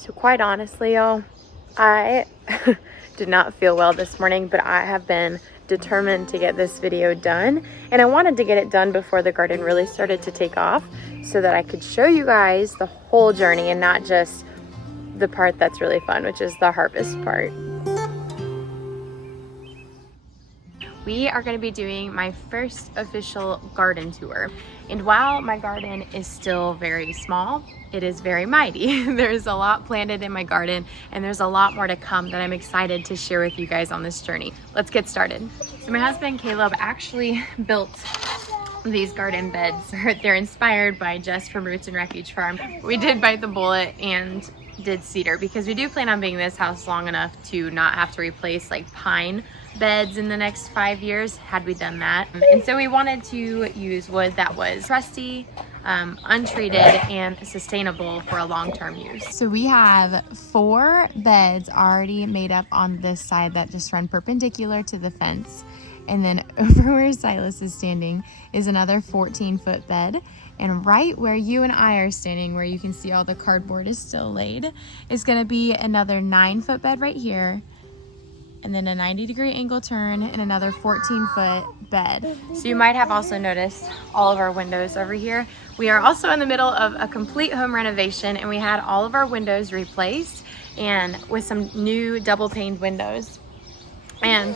So quite honestly, y'all, I did not feel well this morning, but I have been determined to get this video done, and I wanted to get it done before the garden really started to take off so that I could show you guys the whole journey and not just the part that's really fun, which is the harvest part. We are going to be doing my first official garden tour. And while my garden is still very small, it is very mighty. There's a lot planted in my garden, and there's a lot more to come that I'm excited to share with you guys on this journey. Let's get started. So my husband Caleb actually built these garden beds. They're inspired by Jess from Roots and Refuge Farm. We did bite the bullet and did cedar because we do plan on being this house long enough to not have to replace like pine beds in the next 5 years had we done that. And so we wanted to use wood that was trusty, untreated, and sustainable for a long-term use. So we have 4 beds already made up on this side that just run perpendicular to the fence. And then over where Silas is standing is another 14-foot bed. And right where you and I are standing, where you can see all the cardboard is still laid, is gonna be another 9-foot bed right here. And then a 90-degree angle turn and another 14-foot bed. So you might have also noticed all of our windows over here. We are also in the middle of a complete home renovation, and we had all of our windows replaced and with some new double-paned windows. And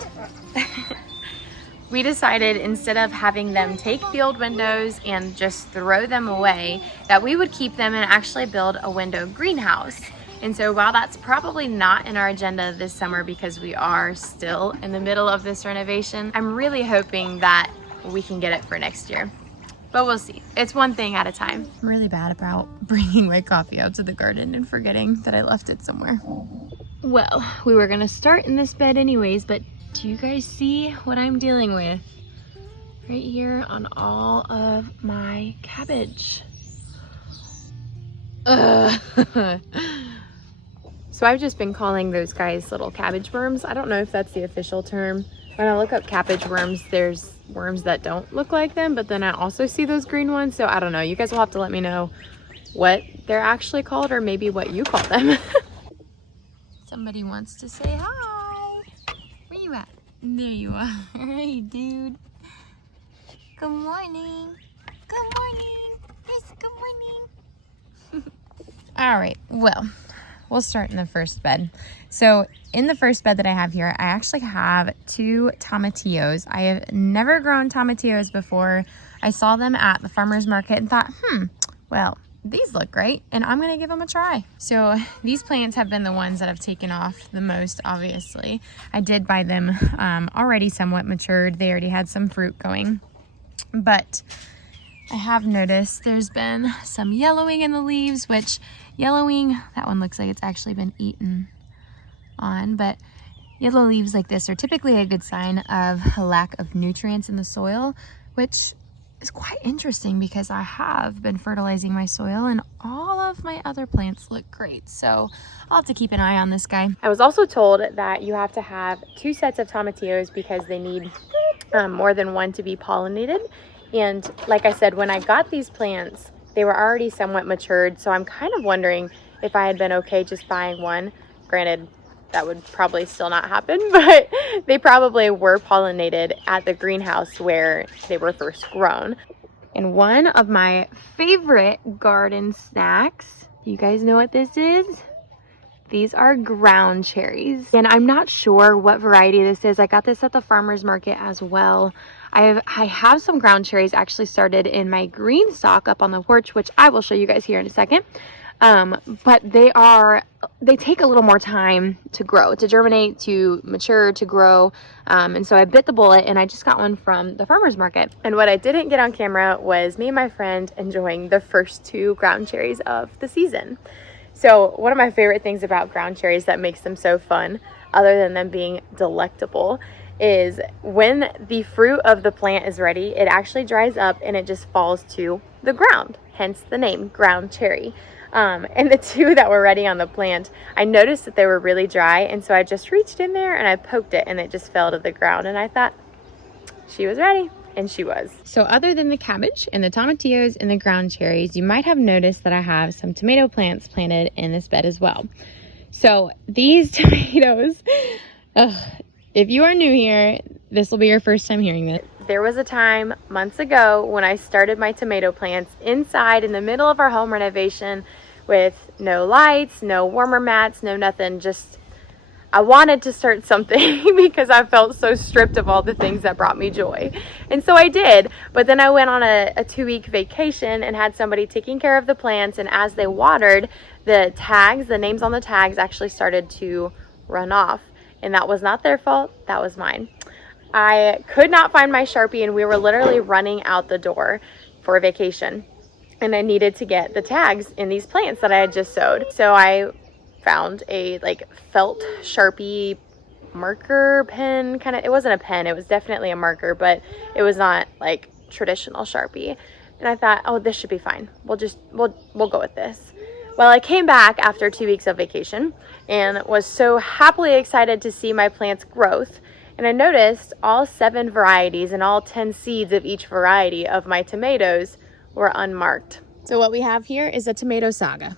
we decided, instead of having them take the old windows and just throw them away, that we would keep them and actually build a window greenhouse. And so while that's probably not in our agenda this summer because we are still in the middle of this renovation, I'm really hoping that we can get it for next year. But we'll see. It's one thing at a time. I'm really bad about bringing my coffee out to the garden and forgetting that I left it somewhere. Well, we were gonna start in this bed anyways, but do you guys see what I'm dealing with right here on all of my cabbage? So I've just been calling those guys little cabbage worms. I don't know if that's the official term. When I look up cabbage worms, there's worms that don't look like them, but then I also see those green ones. So I don't know. You guys will have to let me know what they're actually called, or maybe what you call them. Somebody wants to say hi. Where you at? There you are. Hey, dude. Good morning. Good morning. Yes, good morning. All right, well, we'll start in the first bed. So in the first bed that I have here, I actually have 2 tomatillos. I have never grown tomatillos before. I saw them at the farmer's market and thought, well, these look great, and I'm gonna give them a try. So these plants have been the ones that have taken off the most, obviously. I did buy them already somewhat matured. They already had some fruit going, but I have noticed there's been some yellowing in the leaves, which yellowing, that one looks like it's actually been eaten on, but yellow leaves like this are typically a good sign of a lack of nutrients in the soil, which is quite interesting because I have been fertilizing my soil and all of my other plants look great. So I'll have to keep an eye on this guy. I was also told that you have to have 2 sets of tomatillos because they need more than one to be pollinated. And like I said, when I got these plants, they were already somewhat matured. So I'm kind of wondering if I had been okay just buying one. Granted, that would probably still not happen, but they probably were pollinated at the greenhouse where they were first grown. And one of my favorite garden snacks, do you guys know what this is? These are ground cherries. And I'm not sure what variety this is. I got this at the farmer's market as well. I have some ground cherries actually started in my green stalk up on the porch, which I will show you guys here in a second. But they take a little more time to grow, to germinate, to mature, to grow. And so I bit the bullet and I just got one from the farmer's market. And what I didn't get on camera was me and my friend enjoying the first 2 ground cherries of the season. So one of my favorite things about ground cherries that makes them so fun, other than them being delectable, is when the fruit of the plant is ready, it actually dries up and it just falls to the ground, hence the name ground cherry. And the 2 that were ready on the plant, I noticed that they were really dry, and so I just reached in there and I poked it and it just fell to the ground, and I thought she was ready. And she was. So other than the cabbage and the tomatillos and the ground cherries, you might have noticed that I have some tomato plants planted in this bed as well. So these tomatoes, if you are new here, this will be your first time hearing this. There was a time months ago when I started my tomato plants inside in the middle of our home renovation with no lights, no warmer mats, no nothing. Just, I wanted to start something because I felt so stripped of all the things that brought me joy. And so I did. But then I went on a 2-week vacation and had somebody taking care of the plants. And as they watered, the tags, the names on the tags actually started to run off. And that was not their fault. That was mine. I could not find my Sharpie and we were literally running out the door for a vacation. And I needed to get the tags in these plants that I had just sowed. So I found a like felt Sharpie marker pen kind of. It wasn't a pen, it was definitely a marker, but it was not like traditional Sharpie. And I thought, oh, this should be fine. We'll go with this. Well, I came back after 2 weeks of vacation and was so happily excited to see my plant's growth. And I noticed all 7 varieties and all 10 seeds of each variety of my tomatoes were unmarked. So what we have here is a tomato saga.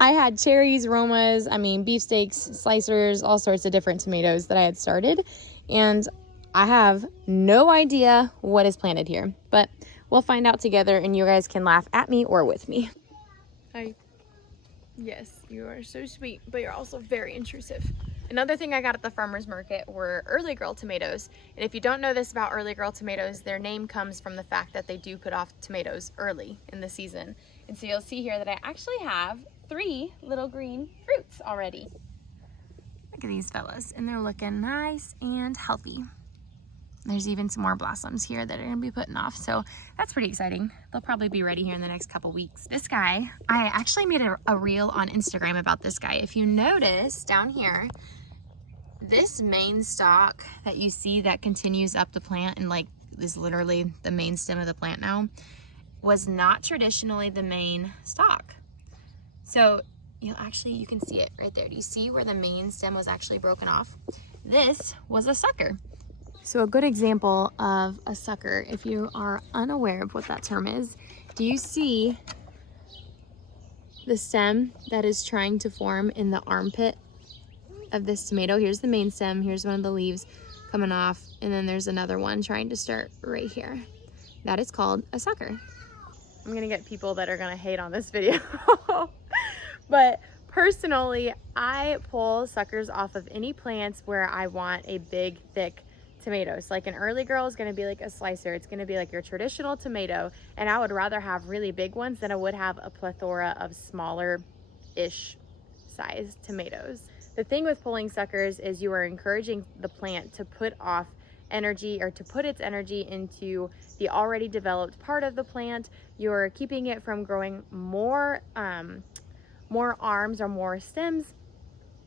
I had cherries, Romas, beefsteaks, slicers, all sorts of different tomatoes that I had started. And I have no idea what is planted here, but we'll find out together and you guys can laugh at me or with me. Hi. Yes, you are so sweet, but you're also very intrusive. Another thing I got at the farmer's market were early girl tomatoes. And if you don't know this about early girl tomatoes, their name comes from the fact that they do put off tomatoes early in the season. And so you'll see here that I actually have 3 little green fruits already. Look at these fellas, and they're looking nice and healthy. There's even some more blossoms here that are gonna be putting off, so that's pretty exciting. They'll probably be ready here in the next couple weeks. This guy, I actually made a reel on Instagram about this guy. If you notice down here, this main stalk that you see that continues up the plant and like is literally the main stem of the plant now, was not traditionally the main stalk. So you can see it right there. Do you see where the main stem was actually broken off? This was a sucker. So a good example of a sucker, if you are unaware of what that term is, do you see the stem that is trying to form in the armpit of this tomato? Here's the main stem, here's one of the leaves coming off, and then there's another one trying to start right here. That is called a sucker. I'm gonna get people that are gonna hate on this video. But personally, I pull suckers off of any plants where I want a big, thick tomatoes. Like an early girl is going to be like a slicer. It's going to be like your traditional tomato, and I would rather have really big ones than I would have a plethora of smaller-ish sized tomatoes. The thing with pulling suckers is you are encouraging the plant to put off energy, or to put its energy into the already developed part of the plant. You're keeping it from growing more arms or more stems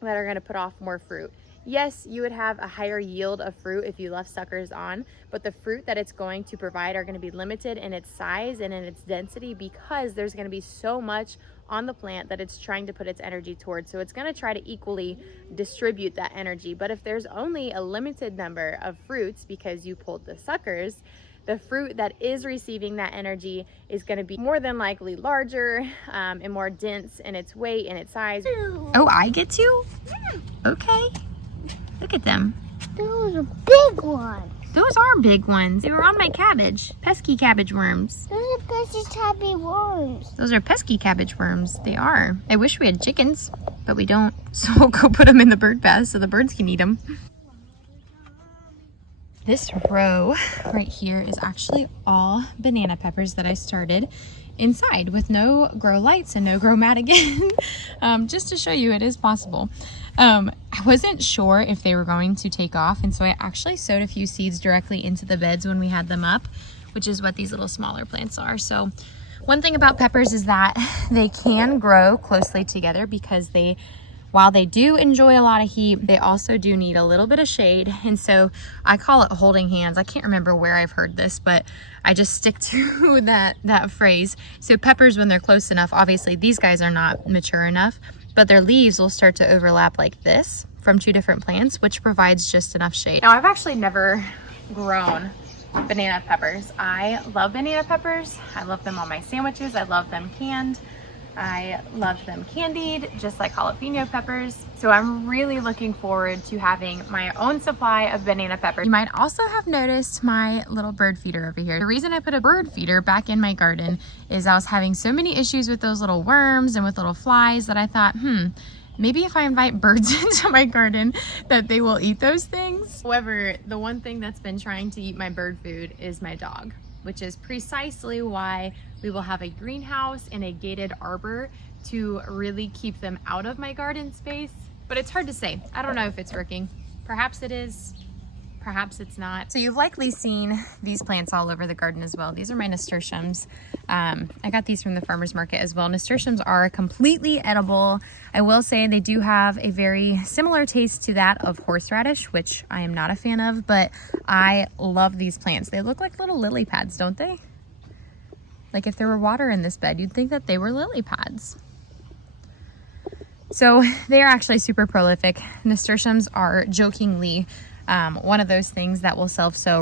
that are going to put off more fruit. Yes, you would have a higher yield of fruit if you left suckers on, but the fruit that it's going to provide are going to be limited in its size and in its density because there's going to be so much on the plant that it's trying to put its energy towards. So it's going to try to equally distribute that energy. But if there's only a limited number of fruits because you pulled the suckers, the fruit that is receiving that energy is going to be more than likely larger and more dense in its weight and its size. Oh, I get to? Okay. Look at them. Those are big ones. Those are big ones. They were on my cabbage. Pesky cabbage worms. Those are pesky cabbage worms. Those are pesky cabbage worms. They are. I wish we had chickens, but we don't. So we'll go put them in the bird bath so the birds can eat them. This row right here is actually all banana peppers that I started inside with no grow lights and no grow mat again. Just to show you it is possible. I wasn't sure if they were going to take off, and so I actually sowed a few seeds directly into the beds when we had them up, which is what these little smaller plants are. So one thing about peppers is that they can grow closely together because while they do enjoy a lot of heat, they also do need a little bit of shade. And so I call it holding hands. I can't remember where I've heard this, but I just stick to that phrase. So peppers, when they're close enough, obviously these guys are not mature enough, but their leaves will start to overlap like this from 2 different plants, which provides just enough shade. Now, I've actually never grown banana peppers. I love banana peppers. I love them on my sandwiches. I love them canned. I love them candied, just like jalapeno peppers. So I'm really looking forward to having my own supply of banana peppers. You might also have noticed my little bird feeder over here. The reason I put a bird feeder back in my garden is I was having so many issues with those little worms and with little flies that I thought, maybe if I invite birds into my garden that they will eat those things. However, the one thing that's been trying to eat my bird food is my dog, which is precisely why we will have a greenhouse and a gated arbor to really keep them out of my garden space. But it's hard to say. I don't know if it's working. Perhaps it is, perhaps it's not. So you've likely seen these plants all over the garden as well. These are my nasturtiums. I got these from the farmer's market as well. Nasturtiums are completely edible. I will say they do have a very similar taste to that of horseradish, which I am not a fan of, but I love these plants. They look like little lily pads, don't they? Like if there were water in this bed, you'd think that they were lily pads. So they are actually super prolific. Nasturtiums are jokingly one of those things that will self-sow